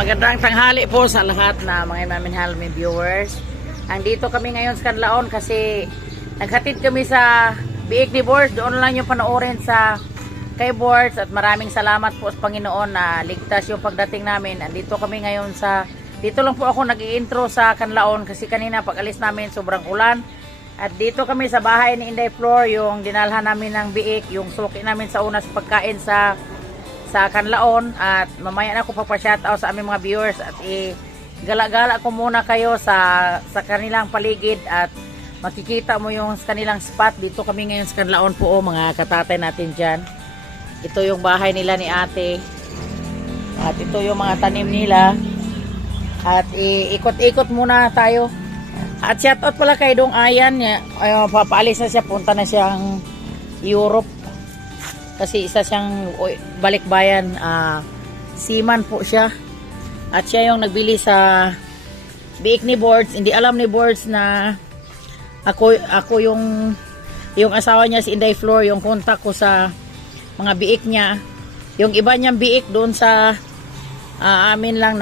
Magandang tanghali po sa lahat na mga maminahal may viewers. Andito kami ngayon sa Canlaon kasi naghatid kami sa biik ni Boards. Doon lang yung panoorin sa kay Boards at maraming salamat po sa Panginoon na ligtas yung pagdating namin. Andito kami ngayon dito lang po ako nag-i-intro sa Canlaon kasi kanina pag alis namin sobrang ulan. At dito kami sa bahay ni Inday Flor, yung dinalhan namin ng biik, yung suki namin sa una sa pagkain sa Canlaon. At mamaya na ako papashoutout sa aming mga viewers at gala-gala ko muna kayo sa kanilang paligid at makikita mo yung kanilang spot. Dito kami ngayon sa Canlaon po, mga katatay natin dyan. Ito yung bahay nila ni ate at ito yung mga tanim nila at ikot-ikot muna tayo. At shoutout pala kay Dong Ayan, papaalis na siya, punta na siyang Europe kasi isa siyang balikbayan, seaman po siya. At siya yung nagbili sa biik ni Boards. Hindi alam ni Boards na ako yung asawa niya si Inday Flor, yung contact ko sa mga biik niya. Yung iba niyang biik doon sa amin lang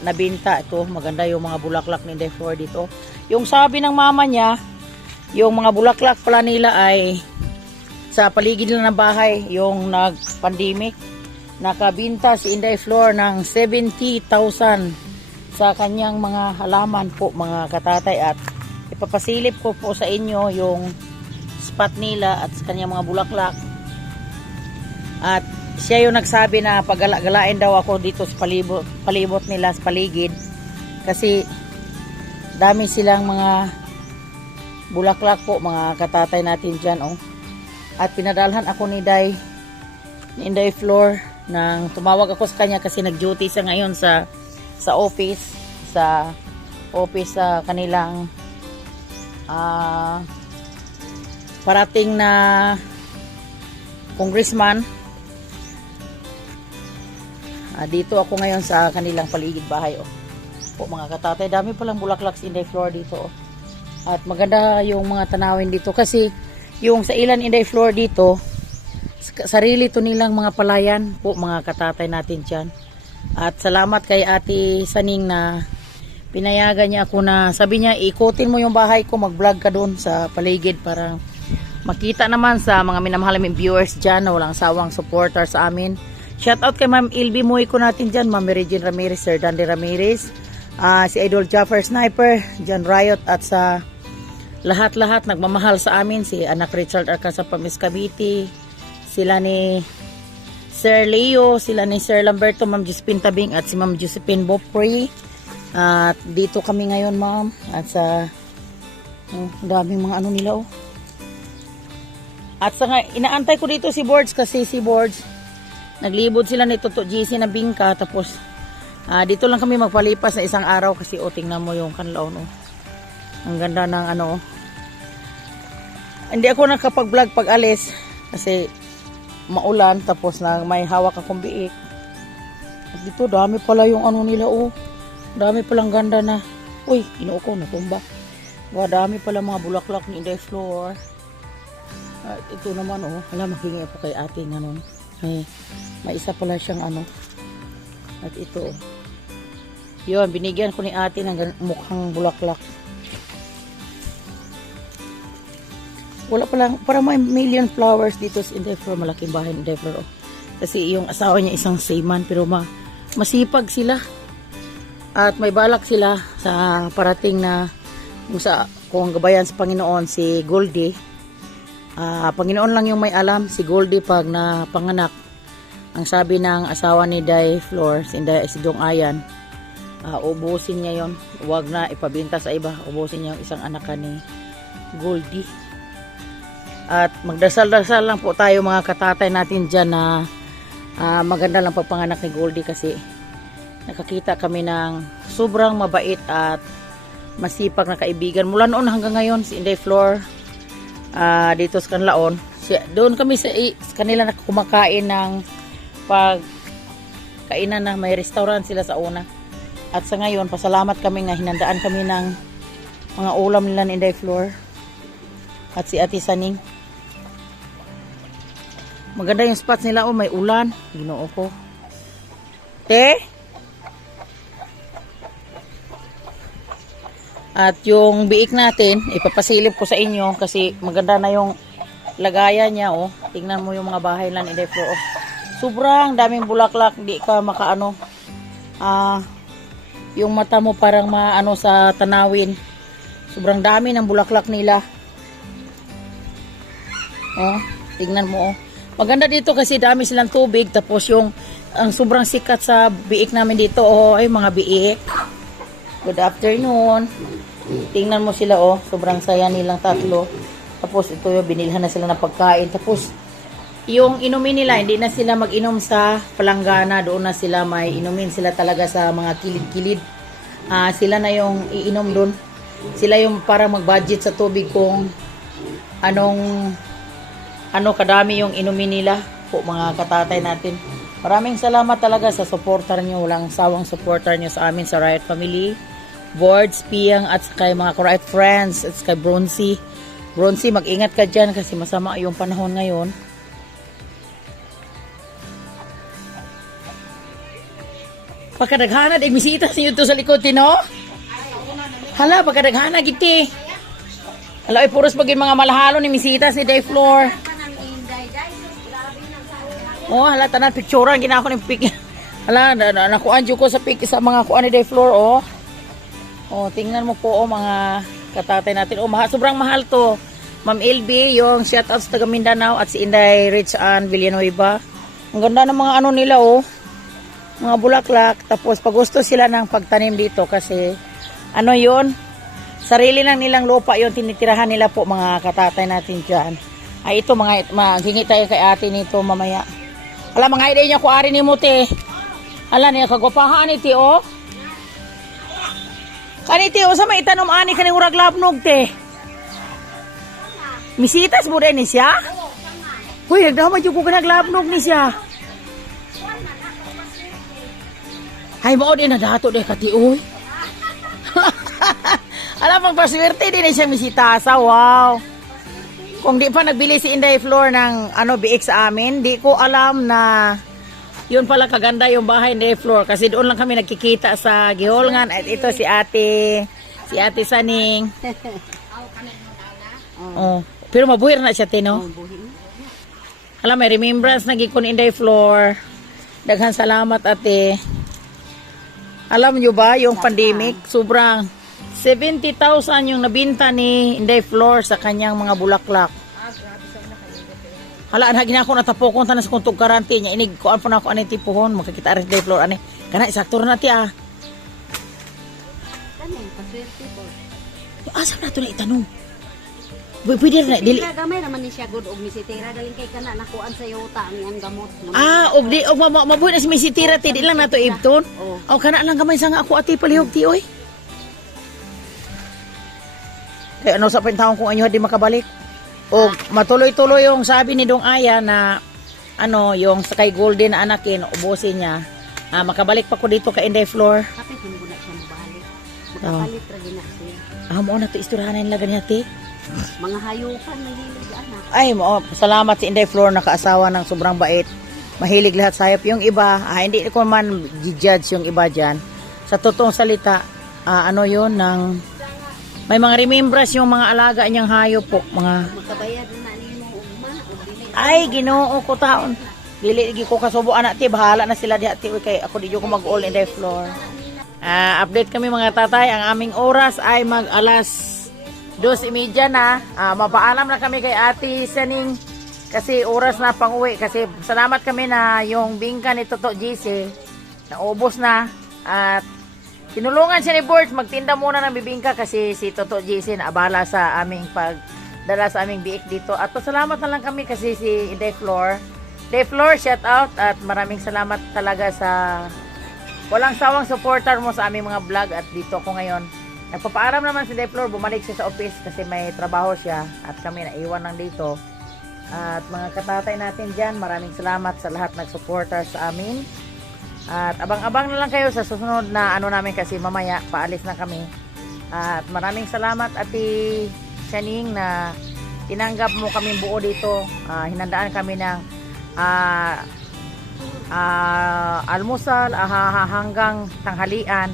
nabinta. Ito maganda yung mga bulaklak ni Inday Flor dito. Yung sabi ng mama niya, yung mga bulaklak pala nila ay sa paligid lang ng bahay, yung nag-pandemic, nakabinta si Inday Flor ng 70,000 sa kanyang mga halaman po, mga katatay. At ipapasilip ko po sa inyo yung spot nila at sa kanyang mga bulaklak. At siya yung nagsabi na paggalagalain daw ako dito sa palibot nila, sa paligid, kasi dami silang mga bulaklak po, mga katatay natin dyan, oh. At pinadalhan ako ni Inday Flor nang tumawag ako sa kanya kasi nag-duty siya ngayon sa office sa kanilang parating na congressman. Dito ako ngayon sa kanilang paligid bahay, oh. Po, mga katatay, dami palang bulaklak si Inday Flor dito, oh. At maganda yung mga tanawin dito kasi yung sa ilan Inday Flor dito, sarili to nilang mga palayan po, mga katatay natin dyan. At salamat kay Ate Saning na pinayagan niya ako na, sabi niya, ikutin mo yung bahay ko, mag-vlog ka doon sa paligid para makita naman sa mga minamahal naming viewers dyan na walang sawang supporter sa amin. Shoutout kay Ma'am Ilby Muy ko natin dyan, Ma'am Regine Ramirez, Sir Dandy Ramirez, si Idol Jaffer Sniper, John Riot, at sa lahat-lahat nagmamahal sa amin, si Anak Richard Arcasa Pamis Cavite, sila ni Sir Leo, sila ni Sir Lamberto, Ma'am Josephine Tabing at si Ma'am Josephine Bopri. At dito kami ngayon, ma'am, at sa daming mga ano nila, oh. At sa inaantay ko dito si Boards kasi si Boards naglibod sila ni Toto GC na bingka, tapos dito lang kami magpalipas na isang araw kasi tingnan mo yung Canlaon, oh. Ang ganda ng ano. Hindi ako nakapag-vlog pag alis kasi maulan, tapos na may hawak akong biik. At dito dami pala yung ano nila, oh. Dami palang ganda na. Uy, inuo ko natumba. Dami pala mga bulaklak ni Inday Flor. At ito naman, oh. Hala, mahingi ako kay ate ng ano. May isa pala siyang ano. At ito, oh. Yun, binigyan ko ni ate ng mukhang bulaklak. Wala palang, para may million flowers dito sa Inday Flor, malaking bahay ni Inday Flor, oh. Kasi yung asawa niya isang seaman, pero masipag sila. At may balak sila sa parating na kung gabayan sa Panginoon si Goldie. Panginoon lang yung may alam, si Goldie pag napanganak. Ang sabi ng asawa ni Inday Flor, si Dong Ayan, ubusin niya yon, huwag na ipabinta sa iba, ubusin niya yung isang anak ni Goldie. At magdasal-dasal lang po tayo, mga katatay natin dyan, na maganda lang pagpanganak ni Goldie kasi nakakita kami ng sobrang mabait at masipag na kaibigan. Mula noon hanggang ngayon, si Inday Flor dito sa Canlaon, doon kami sa kanila na kumakain ng pagkainan na may restaurant sila sa una. At sa ngayon, pasalamat kami nga hinandaan kami ng mga ulam nila ni Inday Flor at si Ate Saning. Maganda yung spots nila, oh, may ulan. Ginoo ko. Te. At yung biik natin, ipapasilip ko sa inyo kasi maganda na yung lagayan niya, oh. Tingnan mo yung mga bahay lang in the floor, oh. Sobrang daming bulaklak, di ka makaano. Yung mata mo parang maano sa tanawin. Sobrang dami ng bulaklak nila. Oh, tingnan mo, oh. Maganda dito kasi dami silang tubig. Tapos yung ang sobrang sikat sa biik namin dito, oh, ay mga biik. Good afternoon. Tingnan mo sila, oh. Sobrang saya nilang tatlo. Tapos ito yung binilhan na sila ng pagkain. Tapos yung inumin nila, hindi na sila mag-inom sa palanggana. Doon na sila may inumin sila talaga sa mga kilid-kilid. Sila na yung iinom doon. Sila yung parang mag-budget sa tubig kung ano kadami yung inumin nila po, mga katatay natin. Maraming salamat talaga sa supporter nyo. Walang sawang supporter nyo sa amin sa Riot Family, Boards, Piyang, at kay mga Riot Friends, at kay Bronzy. Bronzy, mag-ingat ka dyan kasi masama yung panahon ngayon. Pagkadaghanad, igmisitas niyo ito sa likod, no? Hala, pagkadaghanad, giti. Hala, puros pag yung mga malahalo ni misitas ni Day Floor. Oh, hala, tanan picturean gina ako ng pic. Hala, nakuan jud ko sa pic sa mga kuan ni Day Floor, oh. Oh, tingnan mo po, oh, mga katatay natin. Oh, sobrang mahal to. Ma'am LB, yung shoutouts taga Mindanao, at si Inday Rich Ann Villanueva. Ang ganda ng mga ano nila, oh. Mga bulaklak. Tapos pag gusto sila ng pagtanim dito kasi ano yun? Sarili lang nilang lupa yung tinitirahan nila po, mga katatay natin dyan. Ay, ito mga maghingi tayo kay ate nito mamaya. Ala, mga ide niya ko ari ni mo, te. Ala, niya kagwapahan ni te, oh. Kani te, o sa may itanom ani kani urag labnog, te. Misitas mo rin ni siya? Uy, nagdamay yung ko naglabnog ni siya. Ay, mao din na dato de kati, uy. Alam, magpaswerte din siya misitasa, wow. Kung di pa nagbili si Inday Floor ng biik sa amin, di ko alam na yun pala kaganda yung bahay ni Inday Floor kasi doon lang kami nagkikita sa Giholngan. At ito si ate Saning. Oh, pero mabuhir na siya, tino. Alam, may remembrance na gikon Inday Floor. Daghan salamat, ate. Alam nyo ba, yung pandemic, sobrang 70,000 yung nabinta ni Inday Floor sa kanyang mga bulaklak. Hala, na ako natapokon tanas kung tugkarante niya. Inig ko po na ako anay tipuhon. Makakita rin Inday Floor. Ani, kana, isaktor na ti, ah. Kanay, paswerte po. Asa na ito na itanong? Pwede rin na, dili. Gamay naman ni siya good og misitira galing kay kana nakuan sa yuta ang gamot. Og di, mabuhay na si Misitira, ti, di lang na to ibton. Oh. Kana lang gamay sa nga ako, ati, palihog, ti, oy. Kaya ano sa pintahon kung anyo di makabalik. O matuloy-tuloy yung sabi ni Dong Aya na yung sa kay Golden na anakin, ubusin niya. Makabalik pa ko dito kay Inday Floor. Kapit mo na siya mabalik. Makapalit ra gina siya. Mo na to istirahanan nila ganyan, Mga hayupan nahilig anak. Ay, salamat si Inday Floor, nakaasawa ng sobrang bait. Mahilig lahat sa hayop. Yung iba, hindi ko man judge yung iba dyan. Sa totoong salita, yun, may mga remembrance yung mga alaga niyang hayop po. Makabayad na nimo ugma og dili. Ay, Ginoo ko taon. Dili ko kasubuan ati, bahala na sila diha ti kay ako di ko mag-all Inday Floor. Update kami mga tatay, ang aming oras ay mag-alas 2:30 na. Mapaalam na kami kay Ate Saning kasi oras na pang-uwi. Kasi salamat kami na yung bingka ni Toto GC naubos na. At tinulungan siya ni Bort magtinda muna ng bibingka kasi si Toto GC naabala sa aming pagdala sa aming biik dito. At salamat na lang kami kasi si Inday Floor. Inday Floor, shout out at maraming salamat talaga sa walang sawang supporter mo sa aming mga vlog. At dito ako ngayon. Nagpapaaram naman si Inday Floor, bumalik siya sa office kasi may trabaho siya at kami naiwan lang dito. At mga katatay natin dyan, maraming salamat sa lahat nag-supporter sa amin. At abang-abang na lang kayo sa susunod na namin kasi mamaya paalis na kami. At maraming salamat Ate Saning na tinanggap mo kami buo dito. Hinandaan kami ng almusal hanggang tanghalian.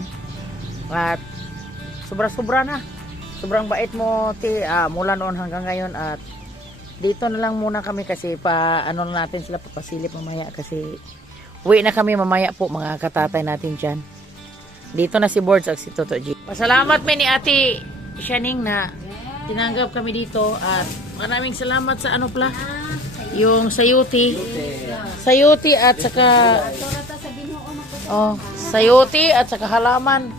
At sobra-sobra na. Sobrang bait mo, ti, mula noon hanggang ngayon. At dito na lang muna kami kasi ano natin sila papasilip mamaya kasi uwi na kami mamaya po mga katatay natin dyan. Dito na si Boards at si Toto G. Pasalamat mi ni Ate Shaning na tinanggap kami dito at maraming salamat sa ano pala yung sayuti at saka sayuti at saka halaman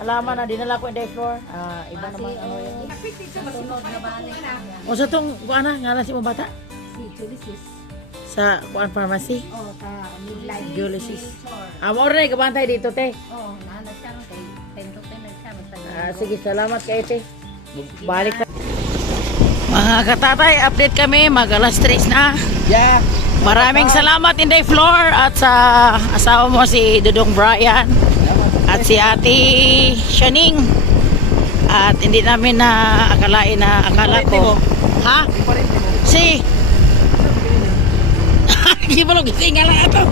na dinala ko in the floor. Iba naman ano yung o sa tong kuana ngalan si mo bata Si Julius. sa kuan pharmacy Oh, ka midlife. Julius. Mo rin kabantay dito te. Oh, nahanap siya kay 10 to 10 siya basta. Sige, salamat kay te. Balik ka. Mga katatay, update kami. Mag-alas 3 na. Yeah. Maraming salamat Inday Floor at sa asawa mo si Dudong Brian at si Ate Shaning. At hindi namin na akala ko. Ha? Si hindi mo lang gising lang ito.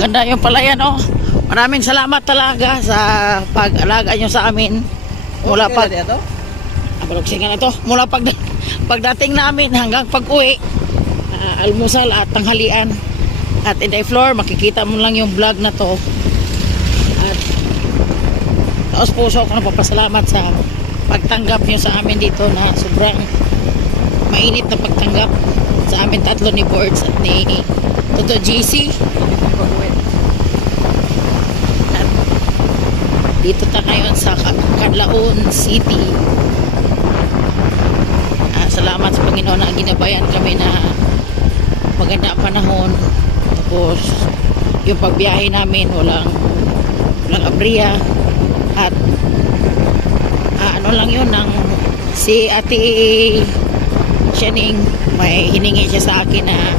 Ganda yung palayan oh. Maraming salamat talaga sa pag-alaga nyo sa amin. Mula pagdating namin hanggang pag-uwi, almusal at tanghalian. At in the floor, makikita mo lang yung vlog na to. At taos puso ko napapasalamat sa pagtanggap nyo sa amin dito na sobrang mainit na pagtanggap sa amin tatlo ni Boards at ni Toto GC. At dito ta ngayon sa Canlaon City. Salamat sa Panginoon na ginabayan kami na maganda ang panahon. Tapos yung pagbiyahe namin walang abriya at ano lang yun ng si Ate Shaning may hiningi siya sa akin na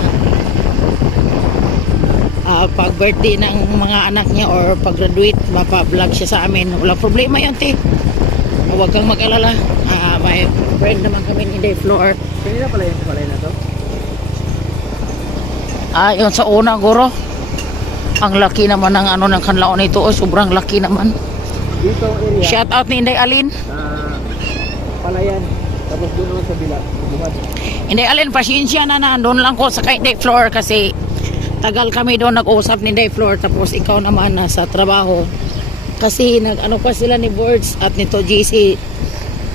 pag birthday ng mga anak niya or pag graduate mapa-vlog siya sa amin. Walang problema yun te, huwag kang mag-alala. May friend naman kami ni Day Floor. Kanina pala yung palay na to? Yun sa una guro. Ang laki naman ng ano ng Canlaon ito. Sobrang laki naman. Dito area. Shout out ni Inday Alin. Palayan. Tapos doon naman sa bila. Inday Alin, pasensya na doon lang ko sa kay Day Floor kasi tagal kami doon nag-usap ni Day Floor. Tapos ikaw naman nasa trabaho. Kasi nag-ano pa sila ni Boards at nito GC.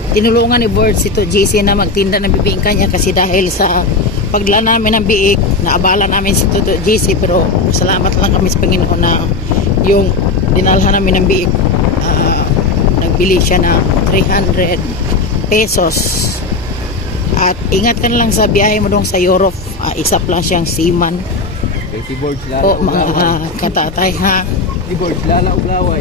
Tinulungan ni Boards ito GC na magtinda ng bibingka niya kasi dahil sa pagdala namin ng biik, naabala namin si Toto GC pero salamat lang kami sa Panginoon na yung dinalhan namin ng biik, nagbili siya na 300 pesos. At ingat ka na lang sa biyahe mo dong sa Europe, isa lang siyang seaman. Okay, si Boards lala O mga katatay ha. Si Boards lala uglaway.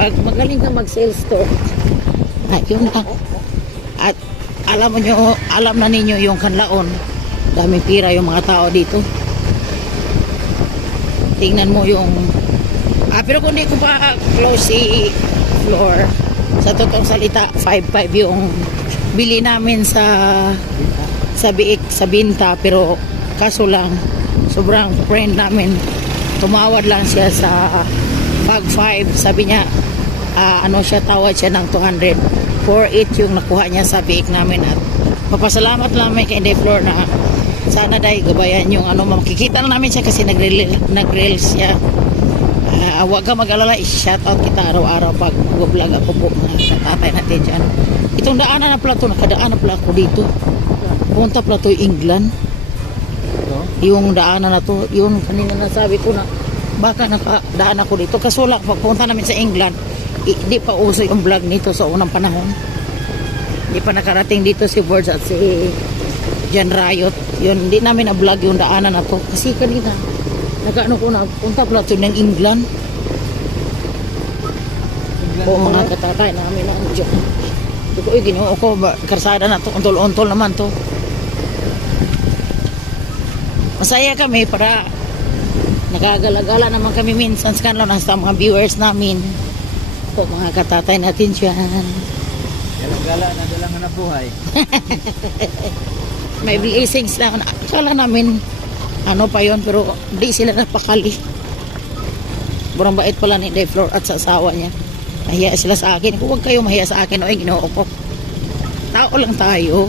Pag magaling kang mag-sales store, yun lang. At alam na ninyo yung Canlaon, daming pira yung mga tao dito. Tingnan mo yung pero kung di ko pa close si floor, sa totoong salita 5.5 yung bili namin sa biik sa binta, pero kaso lang sobrang friend namin, tumawad lang siya sa pag 5, sabi niya siya, tawad siya ng 200 for it yung nakuha niya sa biik namin. At papasalamat namin kay Inday Floor na sana dahil gabayan yung makikita na namin siya kasi nag-reels siya. Huwag ka mag-alala, shout out kita araw-araw pag vlog ako po mga katatay natin dyan. Itong daanan na pala ito, nakadaan na pala ako dito, punta pala ito England. Yung daanan na to, yun kanina nasabi ko na baka nakadaan ako dito. Kaso lang pagpunta namin sa England, hindi pa uso yung vlog nito sa unang panahon. Hindi pa nakarating dito si Boards at si Jan Riot. Yun, hindi namin na-vlog yung daanan na to. Kasi kanina, nakaano ko na, punta pala ito ng England. Mga katatay namin na dyan. Hindi ko, ginawa ko, karsada na to, untol-untol naman to. Masaya kami para nagagala-gala naman kami minsan sa kanila sa mga viewers namin. Po mga katatay natin dyan. Gala-gala na dalang hanap buhay. may blessings na. Akala namin, ano pa yon pero di sila napakali. Burang bait pala ni Dave Flor at sa asawa niya. Mahiya sila sa akin. Kung huwag kayo mahiya sa akin, oy, ginoo ko. Tao lang tayo.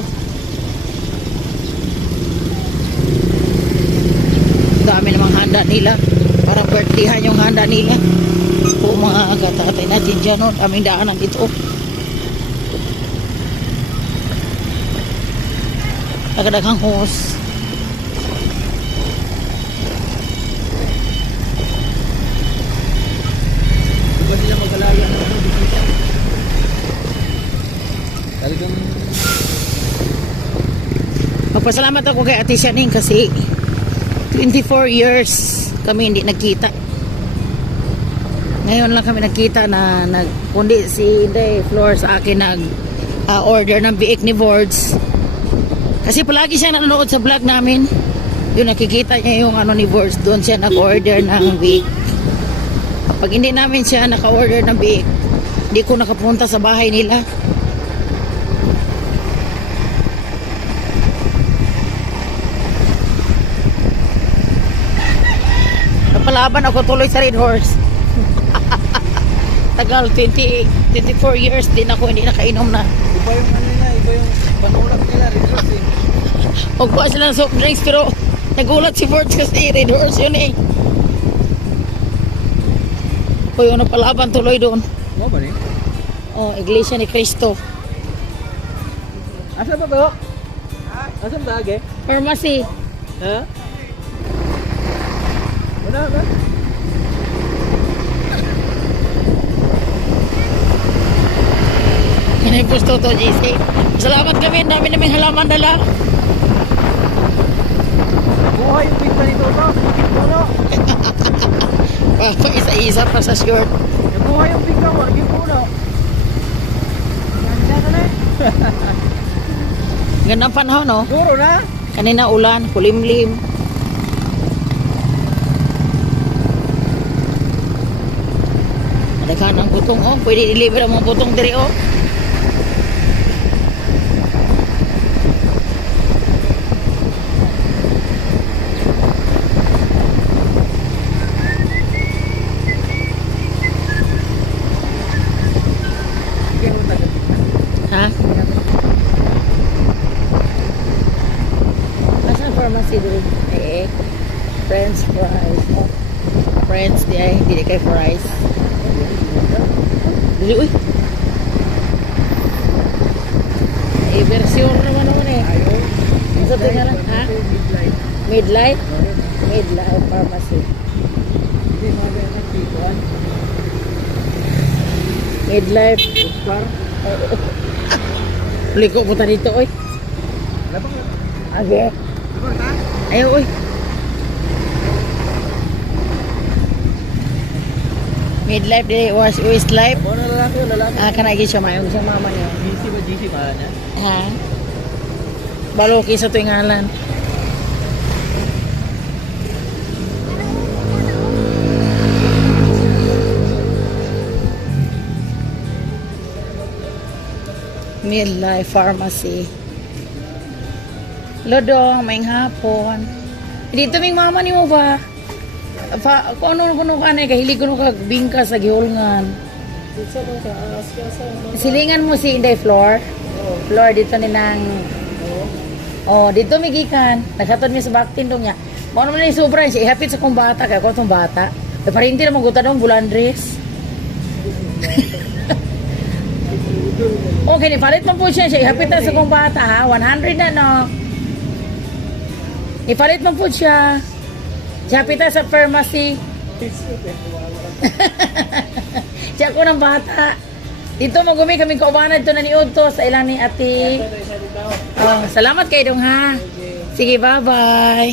Dami namang handa nila. Para birthdayhan yung handa nila. O mga katatay natin dyan, no? Aming daanan dito. Agadaghang hose. Di ba sila mag-alaga ng mga bisita? Talagang Magpasalamat ako kay Ate Shaning kasi 24 years kami hindi nagkita. Ngayon lang kami nagkita na kundi si Dave Flor sa akin order ng biik ni Boards. Kasi palagi siya nanonood sa vlog namin. Yun nakikita niya yung ano ni Boards, doon siya nag-order ng biik. Pag hindi namin siya naka-order ng biik, hindi ko nakapunta sa bahay nila. Napalaban ako tuloy sa Red Horse. Tagal, 24 years din ako hindi nakainom na. iba yung ano nila, iba yung panulak nila, results eh. Huwag pa sila ng soft drinks pero nagulat si Ford kasi Red Horse yun eh. O yun, napalaban tuloy doon. Mo ba ni? Oh, Iglesia ni Cristo. Asa ba ba? Asa ba age? Pharmacy. Ha? Wala ba? Yan yung gusto to, JC. Salamat kami, ang dami naming halaman dala. Buhay yung pizza nito to. Puno. Pa isa-isa pa sa short. Buhay yung pizza mo, naging puno. Ganda na na. Gandang panahon, no? Duro na. Kanina ulan, kulimlim. Naghan ng butong, oh. Pwede deliver ang mga butong diri, oh. Ha? Nasaan pharmacy dito? Eh, French fries. Oh. French di ay, hindi kay fries. Dili, uy. Eh, version naman eh. Ayaw. Ang sa tingala, ha? Midlight. Midlight? Midlight pharmacy. Hindi mga ganyan tikuan. Midlife. Car. Liko po ta dito, oy. Labang na. Age. Labang na. Ayaw, oy. Midlife, di Westlife. Ano na lalaki o lalaki? Ah, kanagi siya mayong siya mama niya. GC ba GC mahal niya? Ha? Baloki sa tuwing ngalan. Midlife Pharmacy. Lodong, may hapon. Dito ming mama ni mo ba? Kung ano ka na, kahilig ko kag bingka sa gihulngan. Silingan mo si Inday Flor. Flor, dito ni nang... Oh, dito may gikan. Naghatod niya sa baktindong niya. Mao naman yung sobra siya. Ihapit sa kong bata. Kaya kung itong bata. E parang hindi naman guta doon, bulandres. Okay, ipalit mo po siya. Ihapit na sa kong bata, ha? 100 na, no? Ipalit mo po siya. Ihapit na sa pharmacy. Siya ko ng bata. Dito magumi kami kaubanan to na ni Udto sa ilang ni ate. Oh, salamat kay dong ha. Sige, bye-bye.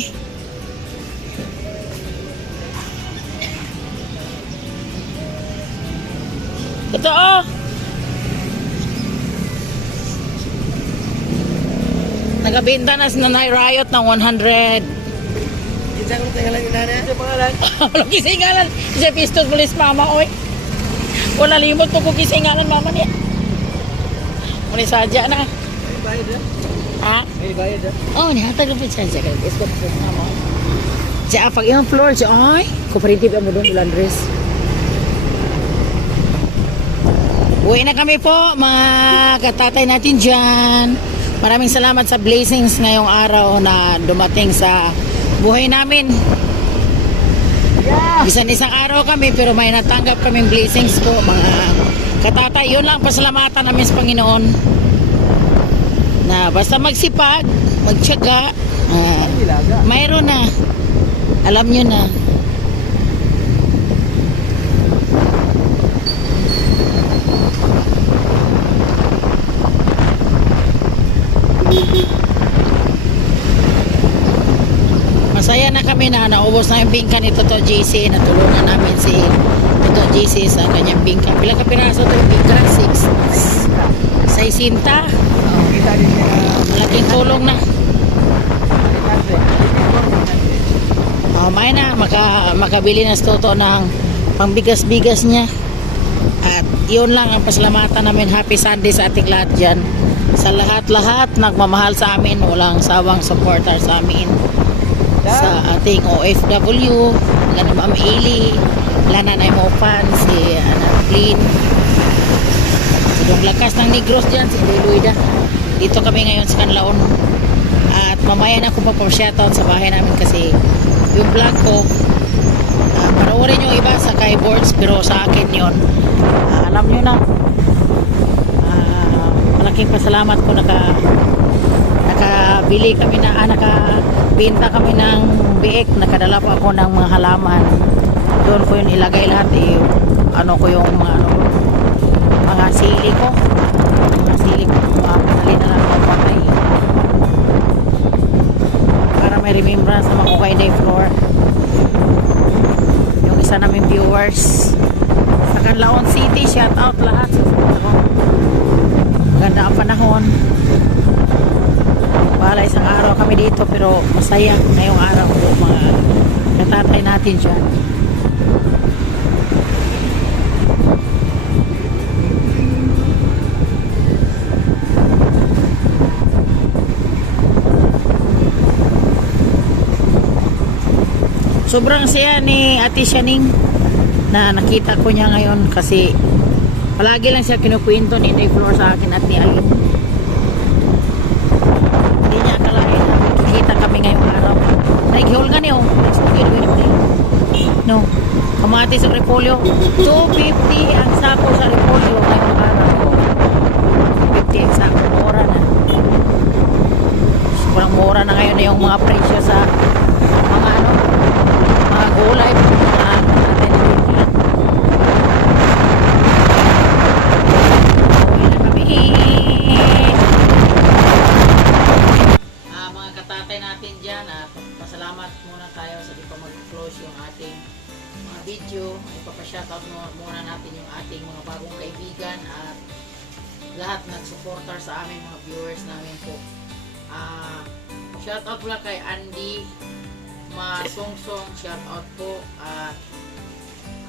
Ito oh. Nagabenta na si Nanay Riot ng 100. Isa ko tinggalan yung nanay. Sa pangalan? Wala kisingalan. Siya pistos pulis mama, oy. Wala limot po ko kisingalan mama niya. Muli sadya na. Ay, bayad na. Ha? Ha? May bayad ah. Oh, nihatag na po siya. Siya kayo. Escort po na mo. Siya, pag yung floor, siya, ay, cooperative ang mo doon, Ulandres. Uwi na kami po, mga katatay natin dyan. Maraming salamat sa blessings ngayong araw na dumating sa buhay namin. Bisan isang araw kami, pero may natanggap kaming blessings po, mga katatay. Yun lang, pasalamatan namin sa Panginoon. Na basta magsipag, magtiyaga, mayroon na. Alam nyo na. Masaya na kami na naubos na yung bingka ni Toto JC. Natulungan namin si Toto JC sa kanyang bingka. Pila ka piraso ito yung bingka? 6 sinta. Kita din niya. Malaking tulong na. May na, makabili na si Toto ng pangbigas-bigas niya. At yun lang ang pasalamatan namin. Happy Sunday sa ating lahat dyan. Sa lahat-lahat nagmamahal sa amin, walang sawang supporter sa amin. Sa ating OFW, wala na Ma'am Eli, wala na na mo fan, si Flynn. Yung lakas ng Negros dyan, si Luida. Dito kami ngayon sa Canlaon. At mamaya na ako pa-shoutout sa bahay namin kasi yung vlog ko, panoorin yung iba sa keyboards, pero sa akin yun. Alam nyo na, malaking pasalamat ko nakabili kami na, nakabinta kami ng biik, nakadala pa ako ng mga halaman. Doon ko yun ilagay lahat ano ko yung mga sili ko, panali na lang ako patay para may remembrance sa mga okay day floor. Yung isa namin viewers sa Canlaon City, shout out lahat sa ganda ang panahon. Wala isang araw kami dito pero masaya ngayong araw po mga katatay natin dyan. Sobrang saya ni Ate Shaning na nakita ko niya ngayon kasi palagi lang siya kinukwento ni Inday Flor sa akin at ni Alin. Hindi niya akalain na makikita kami ngayong araw. Naghihol nga niyo. No. Kamatis sa repolyo. 250 ang sako sa repolyo ngayong araw. 250 ang sako. Mura na. Sobrang mura na ngayon yung mga presyo sa mga mga gulay. Mga katatay natin dyan, pasalamat muna tayo sa di pa mag-close yung ating mga video. Ipapashoutout muna natin yung ating mga bagong kaibigan at lahat nag-supporter sa amin, mga viewers namin po. Shoutout pala kay Andy Masungsong, shoutout po. At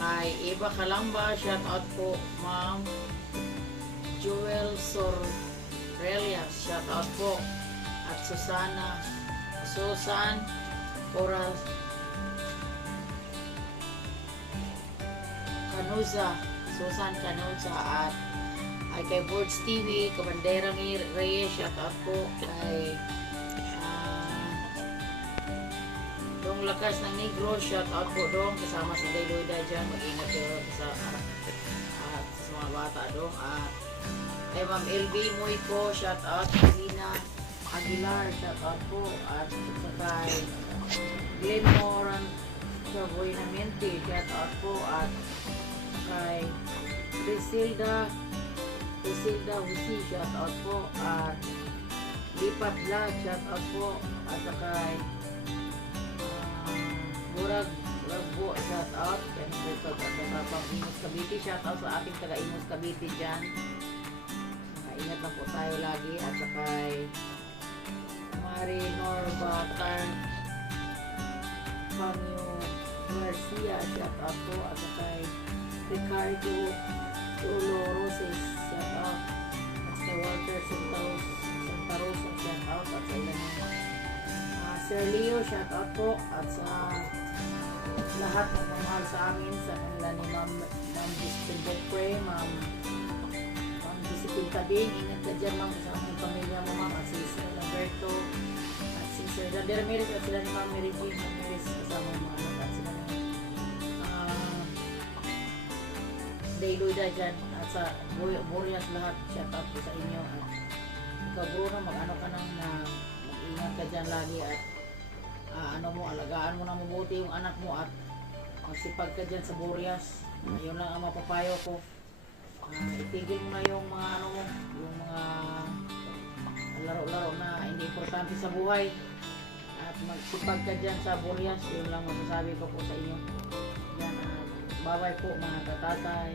kay Eva Calamba, shoutout po. Ma'am Joel Sorrelia, shoutout po. At Susan Coral Canuza, Susan Canuza. At ay kay Boards TV, Kabanderang Reyes, shoutout po. Kay Dong Lakas ng Negros, shoutout po Dong, kasama si Dayloida dyan, mag-ingat kayo sa mga bata Dong. At kay Ma'am LB Moyko, shoutout. Lina Aguilar, shoutout po. At kay Glenmore Sabuinamente, shoutout po. At kay Priscilda Husi, shoutout po. At Lipat Vlog, shoutout po. At kay Burag po, shoutout. At kapang Imus Cavite, shoutout sa ating taga Imus Cavite dyan. Ingat lang po tayo lagi. At kay Marinor Batar Pamyo Garcia, shoutout po. At kay Ricardo Tulo Roses, shoutout. At kay Walter Santos Santa Rosa, shout out. At sa ilan Sir Leo, shout out po. At sa lahat ng pamahal sa amin, sa kanila ni Ma'am Discipline Bokwe, Ma'am Discipline Tabing, ingat ka dyan ma'am sa aming pamilya mo ma'am, at si Sir Lamberto, at si Sir Dander Ramirez, at sila ni Ma'am Mary Jean Ramirez, kasama yung mga anak, at sila ni Dayloida dyan, at sa Boreas lahat, shout out po sa inyo. At ikaw Bruno, mag-ano ka nang na mag-ingat ka dyan lagi, at ano mo, alagaan mo na mabuti yung anak mo, at magsipag ka dyan sa Boreas. Ayun lang ang mapapayo ko. Itigil mo na yung mga ano mo, yung mga laro-laro na hindi importante sa buhay, at magsipag ka dyan sa Boreas. Yun lang masasabi ko po sa inyo. Yan, bye-bye po mga katatay.